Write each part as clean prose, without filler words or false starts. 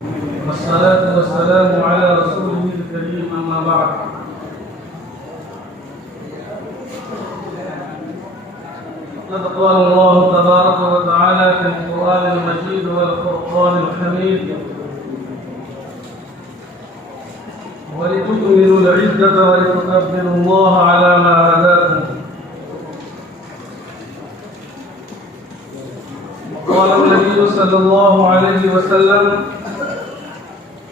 والصلاة والسلام على رسوله الكريم أما بعد. قد قال الله تبارك وتعالى في القرآن المجيد والفرقان الحميد: ولتكملوا العدة ولتكبروا الله على ما هداكم. قال النبي صلى الله عليه وسلم: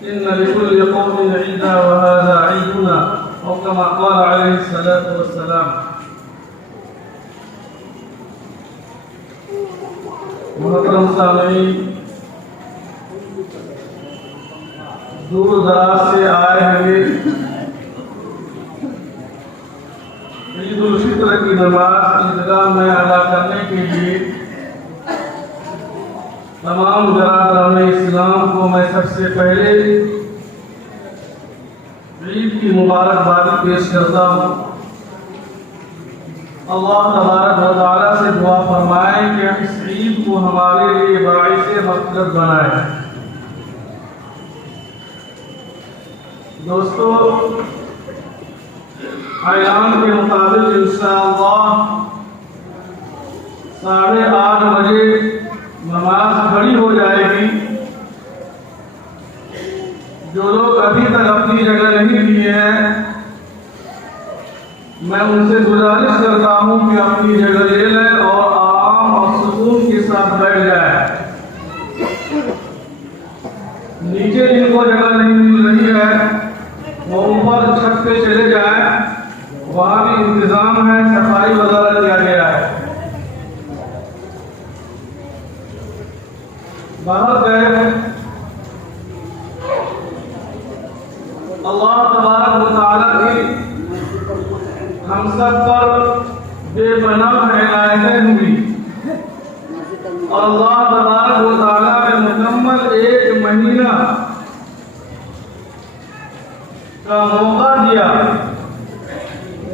إن لكل قوم عيدا وهذا عيدنا، أو كما قال عليه الصلاة والسلام. محترم سامعین، دور دراز سے آئے ہوئے عید الفطر کی نماز عیدگاہ میں ادا کرنے کے لیے تمام برادران اسلام کو میں سب سے پہلے عید کی مبارکبادی پیش کرتا ہوں. اللہ تبارک و تعالیٰ سے دعا فرمائیں کہ اس عید کو ہمارے لیے باعث مغفرت بنائے. دوستو، اعلان کے مطابق انشاءاللہ 8:30 بجے نماز کھڑی ہو جائے گی. جو لوگ ابھی تک اپنی جگہ نہیں لیے ہیں، میں ان سے گزارش کرتا ہوں کہ اپنی جگہ لے لیں اور آرام اور سکون کے ساتھ بیٹھ جائیں. نیچے جن کو جگہ نہیں مل رہی ہے وہ اوپر چھت پہ چلے جائیں، وہاں بھی انتظام ہے، صفائی وغیرہ کیا گیا ہے. باہر گئے اللہ تبارک و تعالیٰ کی ہم سب پر بے پناہ عنایتیں ہوئی اور اللہ تبارک و تعالیٰ نے مکمل 1 مہینہ کا موقع دیا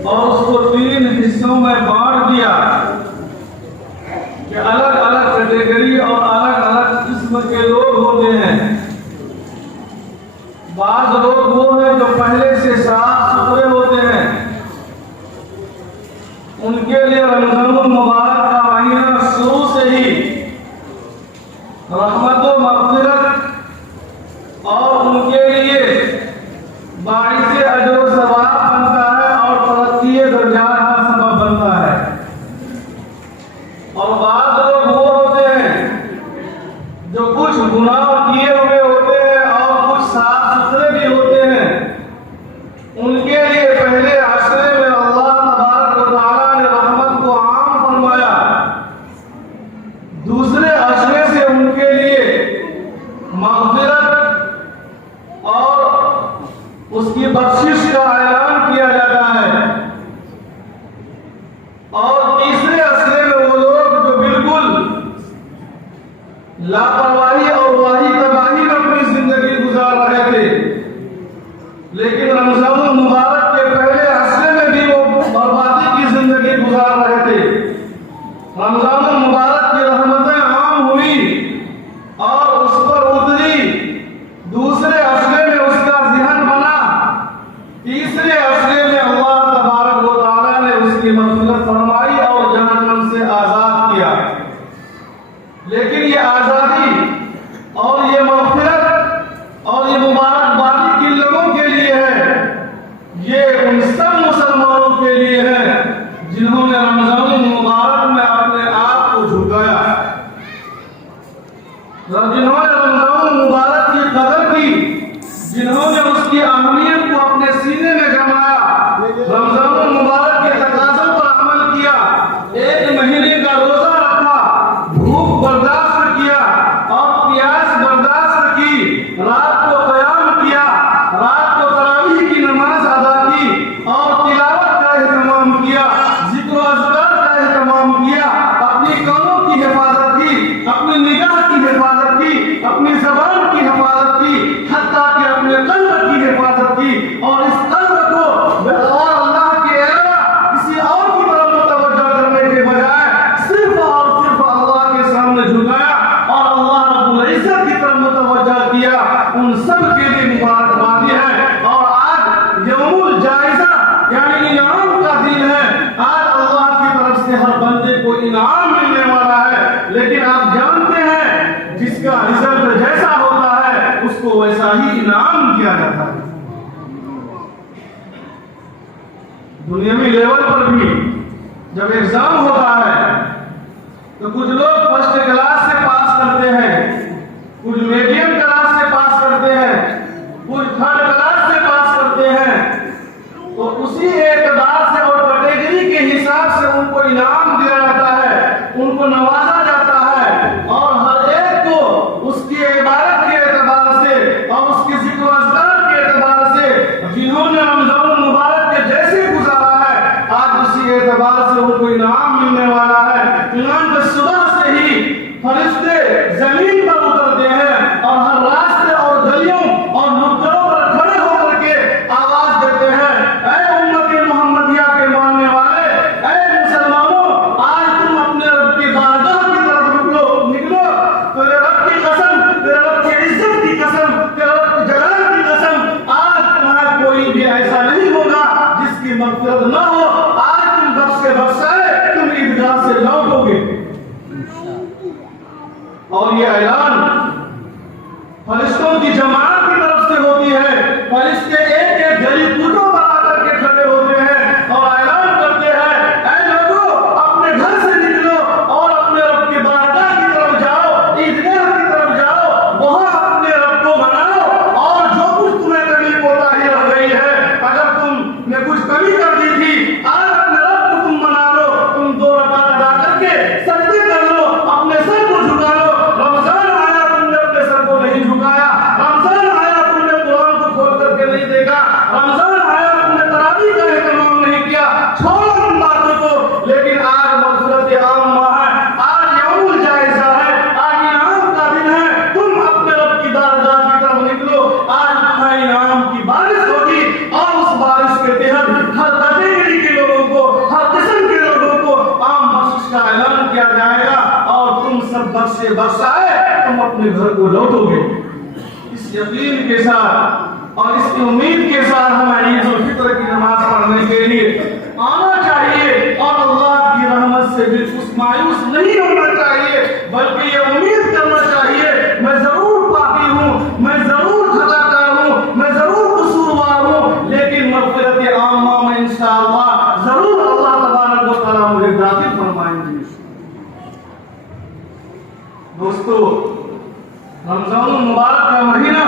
اور اس کو 3 حصوں میں بانٹ دیا کہ الگ الگ کیٹیگری اور الگ الگ قسم کے لوگ ہوتے ہیں. بعض لوگ وہ ہیں جو پہلے سے صاف ستھرے ہوتے ہیں، ان کے لیے رمضان المبارک کا مہینہ شروع سے ہی رحمت و مغفرت اور ان کے لیے باعث اجر و ثواب بنتا ہے اور ترقی درجات کا سبب بنتا ہے. اور بعض لوگ وہ ہوتے ہیں جو کچھ گناہ کیے ہوئے ہوتے ہیں اور کچھ صاف ستھرے بھی ہوتے ہیں. ان کے لیے پہلے عشرے میں اللہ تبارک و تعالیٰ نے رحمت کو عام فرمایا، دوسرے عشرے سے ان کے لیے مغفرت اور اس کی بخشش کا اعلان کیا جاتا ہے. اور تیسرے عشرے میں وہ لوگ جو بالکل لاپرواہی اور واہی تباہی میں اپنی زندگی گزار رہے تھے، لیکن رمضان المبارک کے پہلے عشرے میں بھی وہ بربادی کی زندگی گزار رہے تھے. رمضان المبارک کی رحمتیں عام ہوئی اور اس پر اتری. دوسرے عشرے میں اس کا ذہن بنا. تیسرے عشرے میں اللہ تبارک و تعالیٰ نے اس کی مغفرت فرمائی اور جہنم سے آزاد کیا. لیکن یہ آزادی گیا ان سب کے لیے مبارکبادی ہے۔ اور آج یوم الجائزہ یعنی انعام کا دن ہے۔ آج اللہ کی طرف سے ہر بندے کو انعام ملنے والا ہے، لیکن آپ جانتے ہیں جس کا رزلٹ جیسا ہوتا ہے اس کو ویسا ہی انعام کیا جاتا ہے۔ دنیاوی لیول پر بھی جب ایگزام ہوتا ہے تو کچھ لوگ فرسٹ کلاس سے پاس کرتے ہیں، کچھ میڈیم کلاس سے پاس کرتے ہیں، کچھ تھرڈ کلاس سے پاس کرتے ہیں، تو اسی اعتبار سے اور کیٹیگری کے حساب سے ان کو انعام دیا جاتا ہے، ان کو نوازا جاتا ہے، اور ہر ایک کو اس کی عبادت کے اعتبار سے اور اس کی ذکر و اذکار کے اعتبار سے جنہوں نے رمضان المبارک کے جیسے گزارا ہے آج اسی اعتبار سے ان کو انعام ملنے والا ہے۔ چنانچہ صبح سے ہی فرشتے زمین پر اترتے ہیں اور ہر راستے اور گلیوں اور نکڑوں پر کھڑے ہو کر کے آواز دیتے ہیں، اے امت محمدیہ کے ماننے والے، اے مسلمانوں، آج تم اپنے رب کی بارگاہ کی طرف نکلو، تیرے رب کی قسم، تیرے رب کی عزت کی قسم، تیرے رب کی جلال کی قسم، آج تمہارا کوئی بھی ایسا نہیں ہوگا جس کی مغفرت نہ ہو۔ آج تم رب سے بخشائے تم عیدگاہ سے لوٹو گے۔ اور یہ اعلان فرشتوں کی جماعت کی طرف سے ہوتی ہے۔ فرشتے ایک ایک گلی کوٹوں پر آ کر کے کھڑے ہوتے ہیں اور اعلان کرتے ہیں، اے لوگوں اپنے گھر سے نکلو اور اپنے رب کی بارگاہ کی طرف جاؤ، عیدگاہ کی طرف جاؤ، وہاں اپنے رب کو مناؤ، اور جو کچھ تمہیں کمی کوتاہی رہ گئی ہے، اگر تم نے کچھ کمی کر دی تھی، آج اپنے رب کو تم منا لو، تم 2 رکعت ادا کر کے سجدے کر لو، اپنے سر کو جھکا لو۔ رمضان آیا تم نے اپنے سر کو نہیں جھکایا، رمضان آیا تم نے قرآن کو کھول کر کے نہیں دیکھا، رمضان آیا تم نے تراویح کا اہتمام نہیں کیا، چھوڑو ان باتوں کو۔ لیکن آج مغفرت عامہ ہے، آج یوم الجائزہ ہے، آج انعام کا دن ہے، تم اپنے رب کی بارگاہ کی طرف نکلو، آج تمہیں انعام کی بارش ہوگی، اور اس بارش کے تحت ہر کیٹیگری کے لوگوں کو، ہر قسم کے لوگوں کو عام بخشش کا اعلان کیا جائے گا، اور تم سب بخشے بخشائے تم اپنے گھر کو لوٹو گے۔ اس یقین کے ساتھ اور اس امید کے ساتھ ہمیں عید الفطر کی نماز پڑھنے کے لیے آنا چاہیے، اور اللہ کی رحمت سے بالکل مایوس نہیں ہونا چاہیے، بلکہ یہ امید کرنا چاہیے میں ضرور پاپی ہوں، میں ضرور خطا کار ہوں، میں ضرور قصوروار ہوں، لیکن مغفرت عامہ میں انشاءاللہ ضرور اللہ تبارک و تعالیٰ مجھے داخل فرمائیں گے۔ دوستو، رمضان المبارک کا مہینہ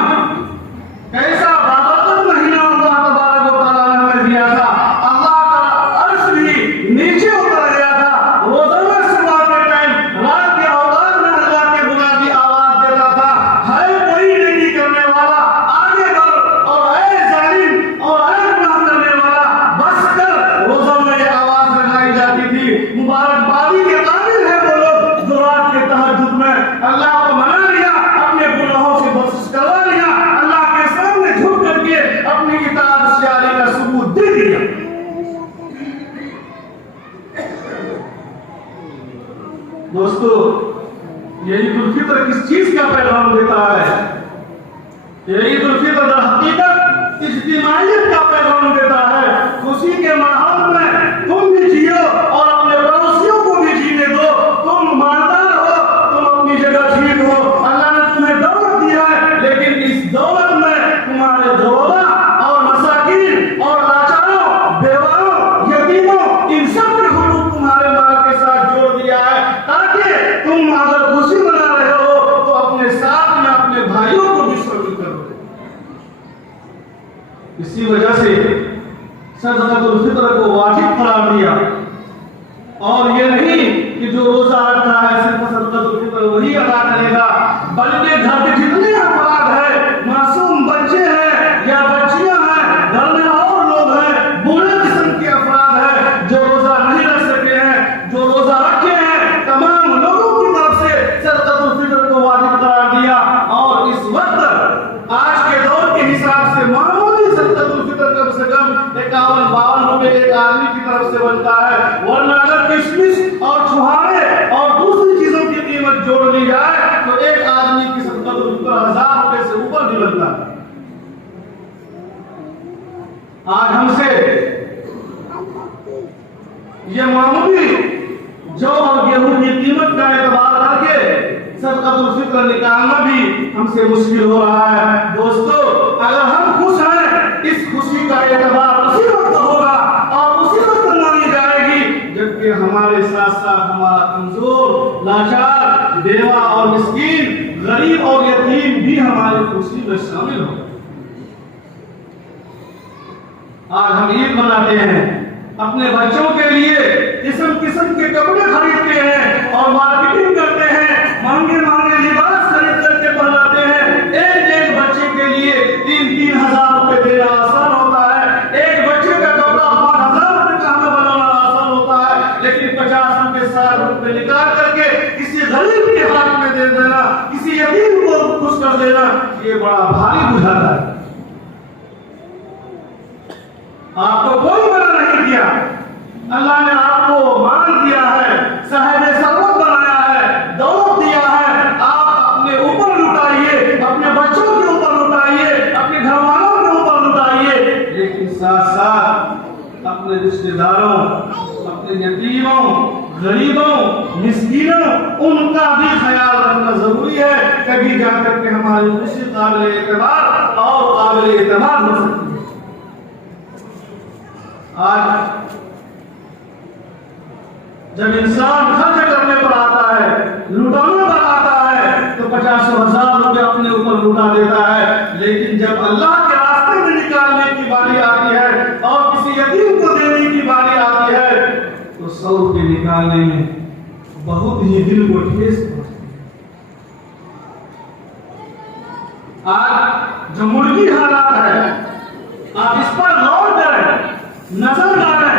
کیسا بابرکت مہینہ اللہ تبارک و تعالیٰ نے ہمیں دیا تھا۔ اللہ کا عرش بھی نیچے اتر گیا تھا، روزانہ صبح کے ٹائم، رات کے اوقات میں اللہ کے گناہ کی آواز دیتا تھا، ہے کوئی نیکی کرنے والا آگے بڑھ، اور اے ظالم اور اے گناہ کرنے والا بس کر، روزانہ یہ آواز لگائی جاتی تھی۔ مبارکبادی کے قابل ہے وہ لوگ جو رات کے تہجد میں اللہ کو منا لیا، اپنے گناہوں سے بخشش کروا لیا، اللہ کے سامنے جھک کر کے اپنی اطاعت سیاری کا ثبوت دے دیا۔ دوستو، یہ عید الفطر کس چیز کا پیغام دیتا ہے؟ یہ عید الفطر در حقیقت اجتماعیت کا پیغام دیتا ہے۔ خوشی کے ماحول میں تم بھی جیو اور اپنے پڑوسیوں کو بھی جینے دو، تم مالدار ہو، تم اپنی جگہ ٹھیک ہو، اللہ نے تمہیں دولت دیا ہے، لیکن اس دولت میں تمہارے غربا اور مساکین اور لاچاروں، بیواؤں، یتیموں، ان سب کے حقوق تمہارے مال کے ساتھ جوڑ دیا ہے، تاکہ تم اگر خوشی منا رہے ہو تو اپنے ساتھ میں اپنے بھائیوں کو بھی شامل کرو۔ اسی وجہ سے صدقۃ الفطر کو واجب قرار دیا، اور یہ نہیں کہ جو روزہ رکھتا ہے صرف صدقۃ الفطر وہی ادا کرے گا، بلکہ گھر کے جتنے افراد ہیں، معصوم بچے ہیں یا بچیاں ہیں، گھر میں اور لوگ ہیں، بوڑھے قسم کے افراد ہیں جو روزہ نہیں رکھ سکے ہیں، جو روزہ رکھے ہیں، تمام لوگوں کی طرف سے صدقۃ الفطر کو واجب قرار دیا۔ اور اس وقت آج کے دور کے حساب سے معمولی صدقۃ الفطر کم سے کم 51-52 روپے ایک آدمی کی طرف سے بنتا ہے، ورنہ اگر کشمش اور چھہارے اور دوسری چیزوں کی قیمت جوڑ لی جائے تو ایک آدمی کی صدقۃ الفطر 1000 روپے سے اوپر سبب بھی بنتا ہے۔ آج ہم سے یہ معمولی جو اور گیہوں کی قیمت کا اعتبار کر کے صدقۃ الفطر نکالنا بھی ہم سے مشکل ہو رہا ہے۔ دوستو، اگر ہم خوش ہیں، اس خوشی کا اعتبار اسی وقت ہوگا اور اسی وقت مانی جائے گی جبکہ ہمارے ساتھ ساتھ ہمارا کمزور، لاچار، بیوہ اور مسکین، غریب اور یتیم بھی ہماری خوشی میں شامل ہو۔ آج ہم عید مناتے ہیں، اپنے بچوں کے لیے قسم قسم کے کپڑے خریدتے ہیں اور مارکیٹنگ کرتے ہیں، مہنگے مہنگے لباس خرید کر کے پہناتے ہیں۔ ایک بچے کے لیے 3,000 روپے دینا آسان ہوتا ہے، ایک بچے کا کپڑا 5,000 روپے کا ہمیں بنانا آسان ہوتا ہے، لیکن 50 روپے 60 روپے نکال کر کے کسی غریب کے ہاتھ میں دے دینا، کسی یتیم کو خوش کر دینا، یہ بڑا بھاری بجھاتا ہے۔ آپ کو کوئی منع نہیں کیا، اللہ نے آپ کو مان دیا ہے، صاحب ثروت بنایا ہے، دولت دیا ہے، آپ اپنے اوپر لٹائیے، اپنے بچوں کے اوپر لٹائیے، اپنے گھر والوں کے اوپر لٹائیے، لیکن ساتھ ساتھ اپنے رشتہ داروں، اپنے یتیموں، غریبوں، مسکینوں، ان کا بھی خیال رکھنا ضروری ہے، کبھی جا کر کے ہماری خوشی قابل اعتبار اور قابل اعتماد ہو سکتی ہے۔ آج جب انسان خرچ کرنے پر آتا ہے، لٹانے پر آتا ہے، تو 50,000 روپے اپنے اوپر لٹا دیتا ہے، لیکن جب اللہ کے راستے میں نکالنے کی باری آتی ہے اور کسی یتیم کو دینے کی باری آتی ہے تو 100 روپے نکالنے میں بہت ہی دل کو ٹھیس پہنچتی ہے۔ آج جو ملکی حالات ہے، آپ اس پر غور کریں، نظر ڈالیں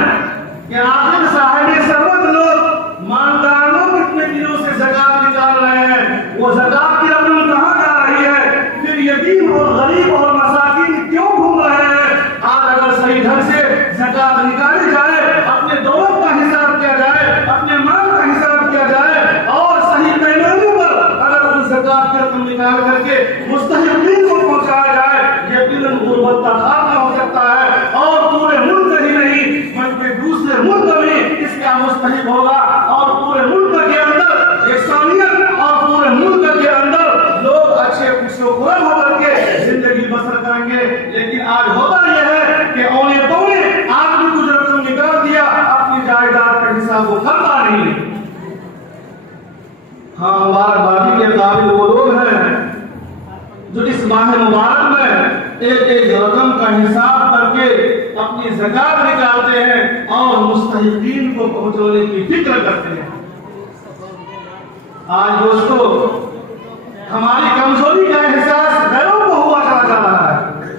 کہ آخر صاحب ثروت لوگ مالداروں کتنے دنوں سے زکات نکال رہے ہیں، وہ زکات کی رقم کہاں جا رہی ہے، پھر یتیم اور غریب اور مساکین کیوں گھوم رہے ہیں۔ آج اگر صحیح ڈھنگ سے زکات نکالی جائے، اپنے دولت کا حساب کیا جائے، اپنے مال کا حساب کیا جائے اور صحیح پیمانے پر اگر اس زکات کی رقم نکال کر کے مستحقین کو پہنچایا جائے، یقیناً غربت کا خاتمہ ہو سکتا ہے اور پورے ملک ہی نہیں بلکہ دوسرے ملک میں اس کا مستحق ہوگا اور پورے ملک کے اندر یکسانیت اور پورے ملک کے اندر لوگ اچھے خوش و خرم ہو کر کے زندگی بسر کریں گے۔ لیکن آج ہوتا یہ ہے کہ اونے پونے آدمی کچھ رقم نکال دیا، اپنی جائیداد کا حساب وہ کرتا نہیں۔ ہاں، مبارکبادی کے قابل وہ لوگ ہیں جو اس ماہ مبارک میں ایک رقم کا حساب کر کے اپنی زکات نکالتے ہیں اور مستحقین کو پہنچانے کی فکر کرتے ہیں۔ آج دوستو، ہماری کمزوری کا احساس غیروں کو ہوا جا رہا ہے،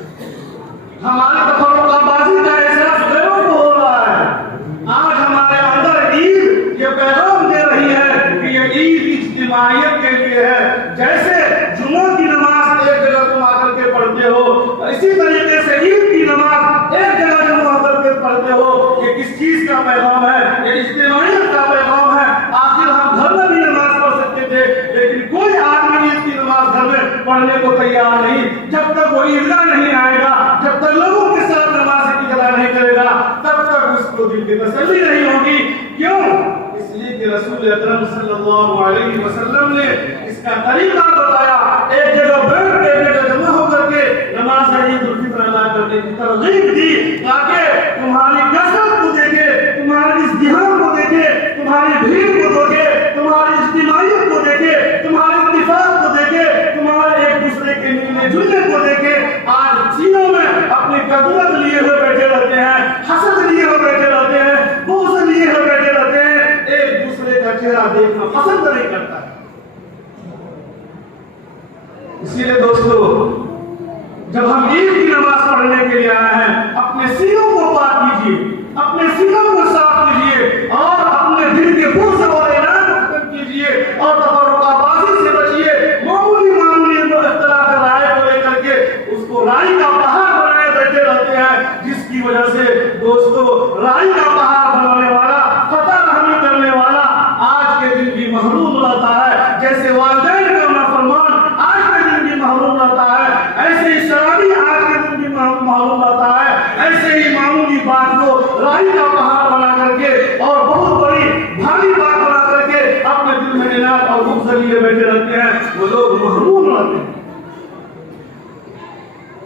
ہماری تفرقہ بازی کا احساس غیروں کو ہو رہا ہے۔ آج ہمارے اندر عید یہ پیغام دے رہی ہے کہ یہ عید اجتماعیت کے لیے ہے۔ جیسے جمعہ کی نماز ایک جگہ تم آ کر کے پڑھتے ہو، اسی طریقے سے عید کی نماز ایک جگہ جمع کر کے پڑھتے ہو۔ یہ کس چیز کا پیغام ہے؟ یہ اجتماعیت کا پیغام ہے۔ آخر ہم گھر میں بھی نماز پڑھ سکتے تھے، لیکن کوئی آدمی عید کی نماز گھر میں پڑھنے کو تیار نہیں۔ جب تک وہ عیدگاہ نہیں آئے گا، جب تک لوگوں کے ساتھ نماز کی ادا نہیں کرے گا، تب تک اس کو دل کی تسلی نہیں ہوگی۔ کیوں؟ اس لیے کہ رسول اکرم صلی اللہ علیہ وسلم نے اس کا طریقہ بتایا، ایک جگہ بیٹھ کے ایک جگہ جمع ہو کر کے نماز عید الفطر ادا کرنے کی ترغیب دی، تاکہ تمہاری کثرت کو دیکھے، تمہارے ازدحام کو دیکھے، تمہاری بھیڑ کو دیکھے، تمہاری اجتماعیت کو دیکھے، تمہارے اتفاق کو دیکھے، تمہارے ایک دوسرے کے ملنے جلنے کو دیکھے۔ آج چینوں میں اپنی قدرت لیے ہوئے بیٹھے رہتے ہیں، حسد لیے ہوئے بیٹھے رہتے ہیں، بغض لیے ہوئے بیٹھے رہتے ہیں، ایک دوسرے کا چہرہ دیکھنا پسند نہیں کرتا ہے۔ اسی لیے دوستو، جب ہم عید کی نماز پڑھنے کے لیے آئے ہیں، اپنے سینوں کو پاک کیجیے، اپنے سینوں کو صاف کیجیے اور اپنے دل کے بغض اور اناد کو ختم کیجیے اور تفرقہ بازی سے بچیے۔ معمولی اختلاف رائے کو لے کر کے اس کو رائی کا پہاڑ بنائے بیٹھے رہتے ہیں، جس کی وجہ سے دوستو رائی کا پہاڑ بنانے والا، فتح رحمی کرنے والا آج کے دن بھی محروم رہتا ہے، جیسے والدین کا نافرمان آج کے دن بھی محروم رہتا ہے۔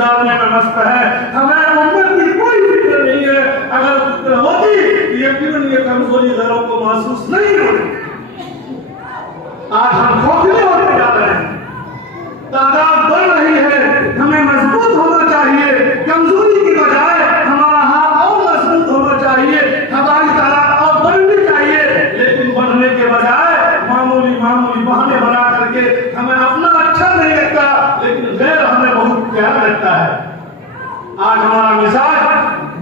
گزارنے میں مست ہے. ہمیں امت کی کوئی فکر نہیں ہے. اگر فکر ہوتی یقیناً یہ کمزوری غیروں کو محسوس نہیں ہوتی. آج ہم کھوکھلے ہوتے جا رہے ہیں, تعداد بڑھ رہی ہے. ہمیں مضبوط ہونا چاہیے, کمزوری کی بجائے ہمارا ہاتھ اور مضبوط ہونا چاہیے, ہماری تعداد اور بڑھنی چاہیے. لیکن بڑھنے کے بجائے معمولی بہانے بنا کر کے ہمیں اپنا اچھا نہیں لگتا لیکن غیر ہمیں بہت پیارا لگتا ہے. آج ہمارا مزاج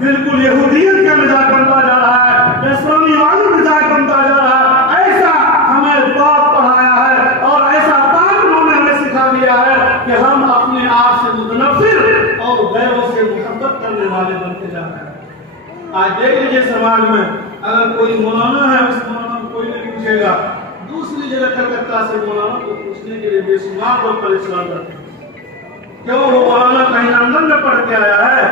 بالکل یہودیت کا مزاج بنتا جا رہا ہے, اسلامی والا مزاج بنتا جا رہا ہے. ایسا ہمیں بات پڑھایا ہے اور ایسا پاک انہوں نے ہمیں سکھا دیا ہے کہ ہم اپنے آپ سے متنفر اور غیروں سے محبت کرنے والے بنتے جا رہے ہیں. آج دیکھ لیجیے سماج میں اگر کوئی مولانا ہے, اس مولانا کو کوئی نہیں پوچھے گا. دوسری جگہ کلکتہ سے مولانا کو پوچھنے کے لیے بے شمار لوگ پریشان رہتے ہیں. کیوں؟ وہ مولانا کہیں لندن میں پڑھ کے آیا ہے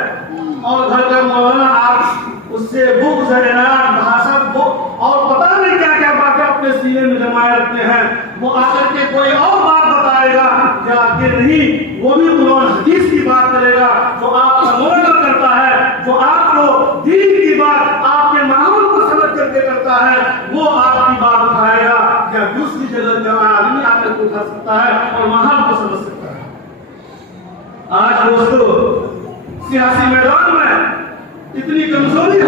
اور گھر کا مولانا آپ اس سے بغض عناد بحثت اور پتہ نہیں کیا کیا باتیں اپنے سینے میں جمائے رکھتے ہیں. وہ آ کر کے کوئی اور بات بتائے گا یا کہ نہیں, وہ بھی قرآن حدیث کی بات کرے گا جو آپ کا مولانا کرتا ہے, جو آپ کو دین کی بات آپ کے ماحول کو سمجھ کر کے کرتا ہے, وہ آپ کی بات اٹھائے گا. یا دوسری جگہ کا آدمی آ کر کے اٹھا سکتا ہے اور ماحول کو سمجھ سکتا ہے. آج دوستو سیاسی میدان میں اتنی کمزوری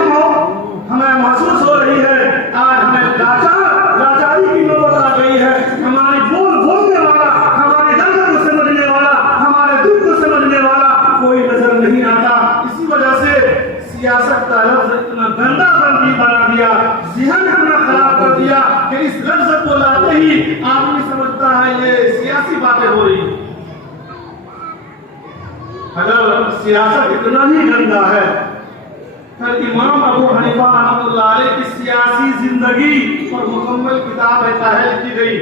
ہمیں محسوس ہو رہی ہے. آج ہمیں لاچاری کی نوبت آ گئی ہے. ہماری بولنے والا, ہمارے درد کو سمجھنے والا, ہمارے دکھ کو سمجھنے والا کوئی نظر نہیں آتا. اسی وجہ سے سیاست کا لفظ اتنا گندا بنا دیا, ذہن اتنا خراب کر دیا کہ اس لفظ کو لاتے ہی آدمی سمجھتا ہے یہ سیاسی باتیں ہو رہی. اگر سیاست اتنا ہی گندا ہے پھر امام ابو حنیفہ رحمۃ اللہ علیہ کی سیاسی زندگی پر مکمل کتاب تحریر کی گئی.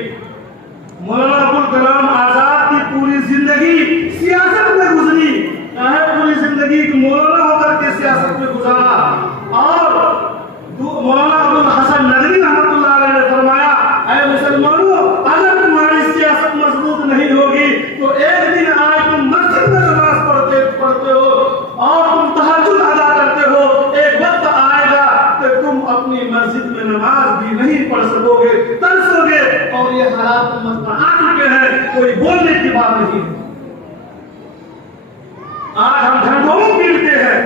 مولانا ابوالکلام آزاد کی پوری زندگی سیاست میں گزری, پوری زندگی مولانا ہو کر کے سیاست میں گزارا. اور مولانا ابوالحسن ندوی رحمۃ اللہ علیہ نے فرمایا, اے مسلمانوں, اگر تمہاری سیاست مضبوط نہیں ہوگی تو ایک دن آئے تم مسجد میں نماز پڑھتے ہو اور تم تہجد ادا کرتے ہو, ایک وقت آئے گا کہ تم اپنی مسجد میں نماز بھی نہیں پڑھ سکو گے, ترسو گے. اور یہ حالات امت میں آ چکے ہیں, کوئی بولنے کی بات نہیں. آج ہم گھنٹوں پیٹتے ہیں,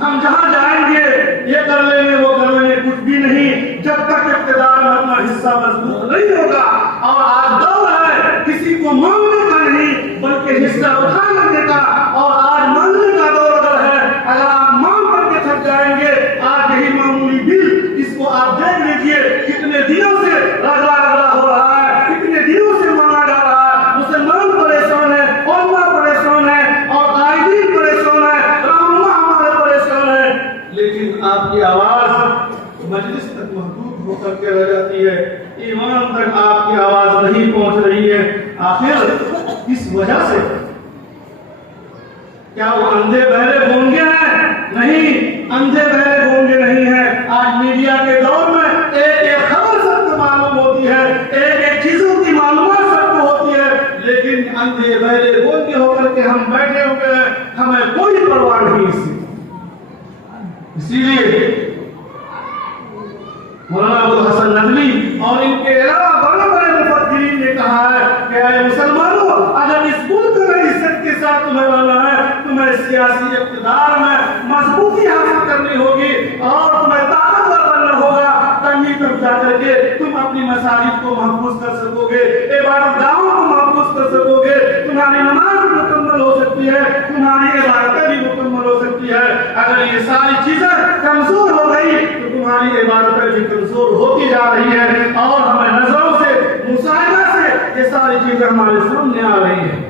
ہم جہاں جائیں گے یہ کر لیں گے وہ کر لیں گے, کچھ بھی نہیں جب تک اقتدار میں اپنا حصہ مضبوط نہیں ہوگا. اور آج دور ہے کسی کو مانگنے کا نہیں بلکہ حصہ اٹھا لینے کا. اور آج مانگنے کا دور اگر ہے, اگر آپ مانگ کر کے تھک جائیں گے, آج یہی معمولی بل اس کو آپ دیکھ لیجئے کتنے دنوں سے رگڑا ہو رہا ہے, کتنے دنوں سے مانگا جا رہا ہے. مسلمان پریشان ہے, علماء پریشان ہے, اور قائدین پریشان ہے, رہنما ہمارے پریشان ہے, لیکن آپ کی آواز مجلس تک محدود ہو کر کے رہ جاتی ہے, ایمان تک آپ کی آواز نہیں پہنچ رہی ہے. آخر اس وجہ سے کیا وہ اندھے بہرے گونگے ہیں؟ نہیں, اندھے بہرے گونگے نہیں ہیں. آج میڈیا کے دور میں ایک خبر سب کو معلوم ہوتی ہے, ایک چیزوں کی معلومات سب کو ہوتی ہے, لیکن اندھے بہرے گونگے ہو کر کے ہم بیٹھے ہوئے ہیں, ہمیں کوئی پرواہ نہیں اس سے. اسی لیے مولانا ابوالحسن ندوی اور ان کے علاوہ بڑے بڑے مفکرین نے کہا ہے کہ اے مسلمانوں, اگر اس ملک میں عزت کے ساتھ تمہیں رہنا ہے, تمہیں سیاسی اقتدار میں مضبوطی حاصل کرنی ہوگی اور تمہیں طاقتور بننا ہوگا, تبھی تک جا کر کے تم اپنی مساجد کو محفوظ کر سکو گے, عبادت گاہوں کو محفوظ کر سکو گے, تمہاری نماز بھی مکمل ہو سکتی ہے, تمہاری عبادتیں بھی مکمل ہو سکتی ہے. اگر یہ ساری چیزیں کمزور ہو گئی تو تمہاری عبادتیں بھی کمزور ہوتی جا رہی ہے, اور ہمیں نظروں سے مشاہدہ سے یہ ساری چیزیں ہمارے سامنے آ رہی ہیں.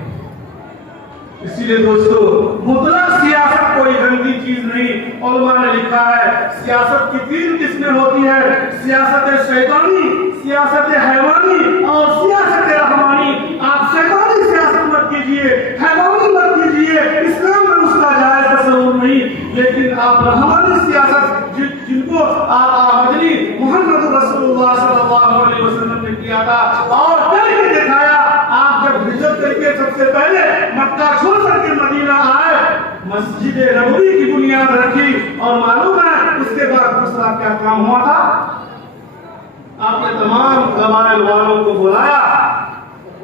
اسی لیے دوستو, مطلق سیاست کوئی گندی چیز نہیں. علماء نے لکھا ہے سیاست کی 3 قسمیں ہوتی ہیں, سیاست شیطانی, سیاست حیوانی اور سیاست رحمانی. آپ شیطانی سیاست مت کیجیے, حیوانی مت کیجیے, اسلام میں اس کا جائز تصور نہیں, لیکن آپ رحمانی سیاست جن کو آپ مدنی محمد رسول اللہ صلی اللہ علیہ وسلم نے کیا تھا اور کر کے دکھایا. آپ جب ہجرت کر کے سب سے پہلے مکہ چھوڑ کر کے مدینہ مسجد نبوی کی بنیاد رکھی، اور معلوم ہے اس کے بعد دوسرا کیا کام ہوا تھا؟ آپ نے تمام قبائل والوں کو بلایا۔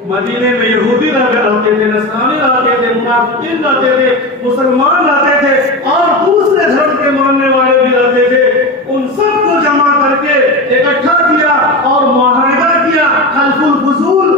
مدینے میں یہودی رہتے تھے، نصرانی رہتے تھے، منافقین رہتے تھے، مسلمان رہتے تھے، اور دوسرے دھرم کے ماننے والے بھی رہتے تھے۔ ان سب کو جمع کر کے اکٹھا کیا اور معاہدہ کیا حلف الفضول۔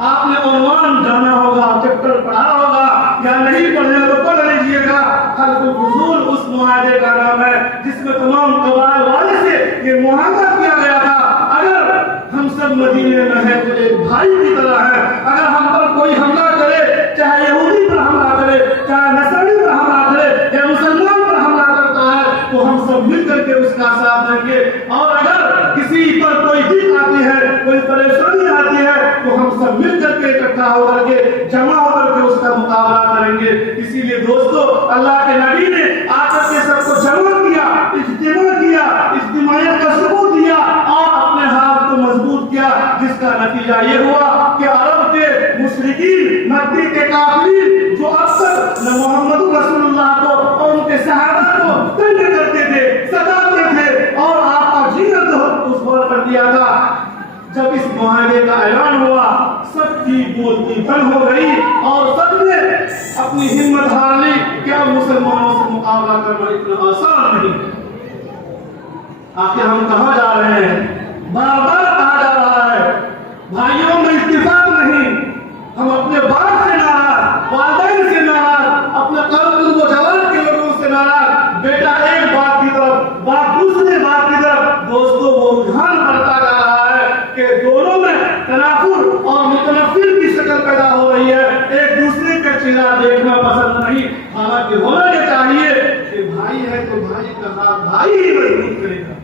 آپ نے عنوان جانا ہوگا، چیپٹر پڑھا ہوگا، یا نہیں پڑھے تو پڑھ لیجیے گا۔ حلف الفضول اس معاہدے کا نام ہے جس میں تمام قبائل والے سے یہ معاہدہ کیا گیا تھا، اگر ہم سب مدینے میں ہیں تو ایک بھائی کی طرح ہے۔ اگر ہم پر کوئی حملہ کرے، چاہے یہودی پر حملہ کرے، چاہے نصرانی پر حملہ کرے، یا مسلمان پر حملہ کرتا ہے، تو ہم سب مل کر کے اس کا ساتھ دیں گے۔ اور اگر کسی پر کوئی دقت آتی ہے، کوئی پریشانی آتی ہے، تو ہم سب مل کر کے اکٹھا ہو کر کے جمع ہو کر کے اس کا مقابلہ کریں گے۔ اسی لیے دوستو، اللہ کے نبی نے آ کر کے سب کو جمع کیا، اجتماع کیا، اجتماعیت کا ثبوت دیا، اور اپنے ہاتھ کو مضبوط کیا، جس کا نتیجہ یہ ہوا کہ عرب کے مشرکین، مکے کے کافرین، جو اکثر نہ محمد رسول اللہ کو اور ان کے صحابہ کو تنگ کرتے تھے، ستاتے تھے، اور آپ کا جیت اس پر کر دیا تھا، جب اس معاہدے کا اعلان ہوا، سب کی بولتی بند ہو گئی، اور سب نے اپنی ہمت ہار لی۔ کیا مسلمانوں سے مقابلہ کرنا اتنا آسان نہیں؟ آخر ہم کہاں جا رہے ہیں؟ بار بار کہا جا رہا ہے بھائیوں میں اتفاق نہیں۔ ہم اپنے باپ سے ناراض، والدین سے ناراض، اپنے قوم و جوان کے لوگوں سے ناراض، بیٹا ایک بات کی طرف، باپ دوسرے بات کی طرف۔ دوستوں، وہ رجحان بڑھتا جا رہا ہے کہ دونوں میں تنافر اور متنفر کی شکل پیدا ہو رہی ہے، ایک دوسرے کا چہرہ دیکھنا پسند نہیں۔ حالانکہ ہونا یہ چاہیے کہ بھائی ہے تو بھائی کا ہاتھ بھائی ہی مضبوط کرے گا،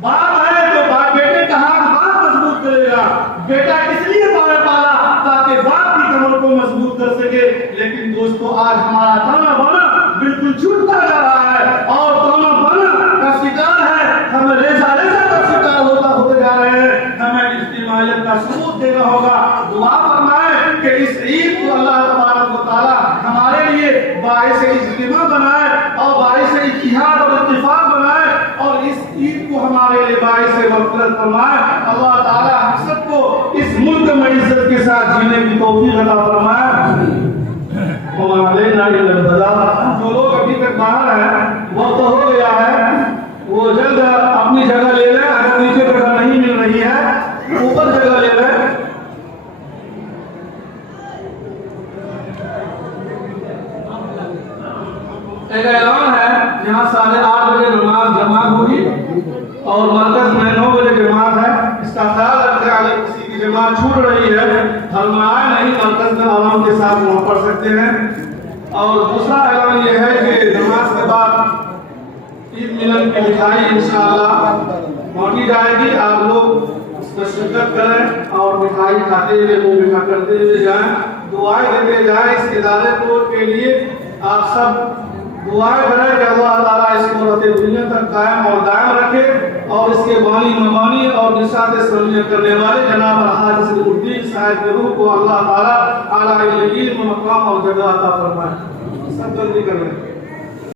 باپ ہے تو باپ بیٹے کا ہاتھ باپ مضبوط کرے گا۔ بیٹا اس لیے پالا تاکہ باپ کی کمر کو مضبوط کر سکے۔ لیکن دوستو، آج ہمارا تانا بانا بالکل چھوٹتا جا رہا ہے، اور تانا بانا کا شکار ہے، ہمیں ریزہ ریزہ کا شکار ہوتے جا رہے ہیں۔ ہمیں اجتماعیت کا ثبوت دینا ہوگا۔ دعا فرمائیں کہ اس عید کو اللہ تبارک و تعالی ہمارے لیے باعث اجتماع بنائے، اور باعث اتحاد اور اتفاق بنائے، اور اس عید کو ہمارے لیے باعث مغفرت فرمائے۔ اللہ تعالی ہم سب کو اس ملک میں عزت کے ساتھ جینے کی توفیق عطا فرمائے۔ جو لوگ ابھی تک باہر ہیں، وقت ہو گیا ہے، وہ جلد اپنی جگہ لے لیں۔ اگر نیچے جگہ نہیں مل رہی ہے، اوپر جگہ لے لیں۔ ایک اعلان ہے، یہاں 8:30 بجے نماز جماعت ہوگی، اور مرکز میں 9 بجے جماعت ہے۔ اس کا خیال رکھیں، اگر کسی کی جماعت چھوٹ رہی ہے، حرمائے نہیں، مرکز میں آرام کے ساتھ وہاں پڑھ سکتے ہیں۔ اور دوسرا اعلان یہ ہے کہ نماز کے بعد عید ملن کی مٹھائی انشاءاللہ بانٹی جائے گی۔ آپ لوگ اس میں شرکت کریں اور مٹھائی کھاتے ہوئے، منہ میٹھا کرتے ہوئے جائیں، دعائیں دیتے جائیں۔ اس ادارے کو کے لیے آپ سب دعائیں کریں کہ اللہ تعالیٰ اس کو رہتے دنیا تک قائم اور دائم رکھے، اور اس کے بانی مبانی اور نشاط سمجھے کرنے والے جناب الحاج سید الدین صاحب کے روح کو اللہ تعالیٰ اعلیٰ علم مقام اور جگہ عطا فرمائے۔ سب جلدی کریں۔